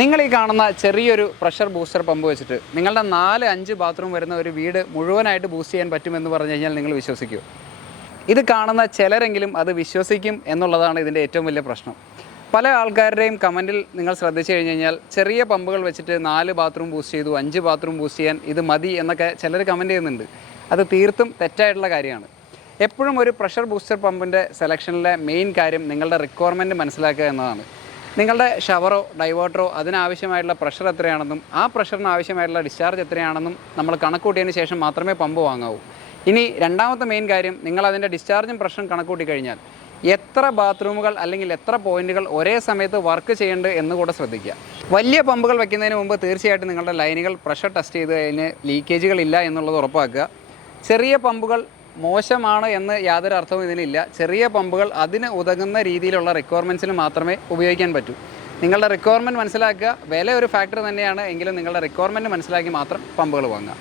നിങ്ങൾ ഈ കാണുന്ന ചെറിയൊരു പ്രഷർ ബൂസ്റ്റർ പമ്പ് വെച്ചിട്ട് നിങ്ങളുടെ 4-5 ബാത്റൂം വരുന്ന ഒരു വീട് മുഴുവനായിട്ട് ബൂസ്റ്റ് ചെയ്യാൻ പറ്റുമെന്ന് പറഞ്ഞു കഴിഞ്ഞാൽ നിങ്ങൾ വിശ്വസിക്കുമോ? ഇത് കാണുന്ന ചിലരെങ്കിലും അത് വിശ്വസിക്കും എന്നുള്ളതാണ് ഇതിൻ്റെ ഏറ്റവും വലിയ പ്രശ്നം. പല ആൾക്കാരുടെയും കമൻറ്റിൽ നിങ്ങൾ ശ്രദ്ധിച്ചു കഴിഞ്ഞ് കഴിഞ്ഞാൽ ചെറിയ പമ്പുകൾ വെച്ചിട്ട് 4 ബാത്റൂം ബൂസ്റ്റ് ചെയ്തു, 5 ബാത്റൂം ബൂസ്റ്റ് ചെയ്യാൻ ഇത് മതി എന്നൊക്കെ ചിലർ കമൻറ്റ് ചെയ്യുന്നുണ്ട്. അത് തീർത്തും തെറ്റായിട്ടുള്ള കാര്യമാണ്. എപ്പോഴും ഒരു പ്രഷർ ബൂസ്റ്റർ പമ്പിൻ്റെ സെലക്ഷനിലെ മെയിൻ കാര്യം നിങ്ങളുടെ റിക്വയർമെൻറ്റ് മനസ്സിലാക്കുക എന്നതാണ്. നിങ്ങളുടെ ഷവറോ ഡൈവേർട്ടറോ അതിനാവശ്യമായിട്ടുള്ള പ്രഷർ എത്രയാണെന്നും ആ പ്രഷറിന് ആവശ്യമായിട്ടുള്ള ഡിസ്ചാർജ് എത്രയാണെന്നും നമ്മൾ കണക്കൂട്ടിയതിന് ശേഷം മാത്രമേ പമ്പ് വാങ്ങാവൂ. ഇനി രണ്ടാമത്തെ മെയിൻ കാര്യം, നിങ്ങൾ അതിൻ്റെ ഡിസ്ചാർജും പ്രഷറും കണക്കൂട്ടി കഴിഞ്ഞാൽ എത്ര ബാത്റൂമുകൾ അല്ലെങ്കിൽ എത്ര പോയിൻറ്റുകൾ ഒരേ സമയത്ത് വർക്ക് ചെയ്യേണ്ടത് എന്ന് കൂടെ ശ്രദ്ധിക്കുക. വലിയ പമ്പുകൾ വയ്ക്കുന്നതിന് മുമ്പ് തീർച്ചയായിട്ടും നിങ്ങളുടെ ലൈനുകൾ പ്രഷർ ടെസ്റ്റ് ചെയ്ത് കഴിഞ്ഞ് ലീക്കേജുകളില്ല എന്നുള്ളത് ഉറപ്പാക്കുക. ചെറിയ പമ്പുകൾ മോശമാണ് എന്ന് യാതൊരു അർത്ഥവും ഇതിനില്ല. ചെറിയ പമ്പുകൾ അതിന് ഉതകുന്ന രീതിയിലുള്ള റിക്വയർമെൻറ്റ്സിന് മാത്രമേ ഉപയോഗിക്കാൻ പറ്റൂ. നിങ്ങളുടെ റിക്വയർമെൻറ്റ് മനസ്സിലാക്കുക. വില ഒരു ഫാക്ടർ തന്നെയാണ്, എങ്കിലും നിങ്ങളുടെ റിക്വയർമെൻറ്റ് മനസ്സിലാക്കി മാത്രം പമ്പുകൾ വാങ്ങുക.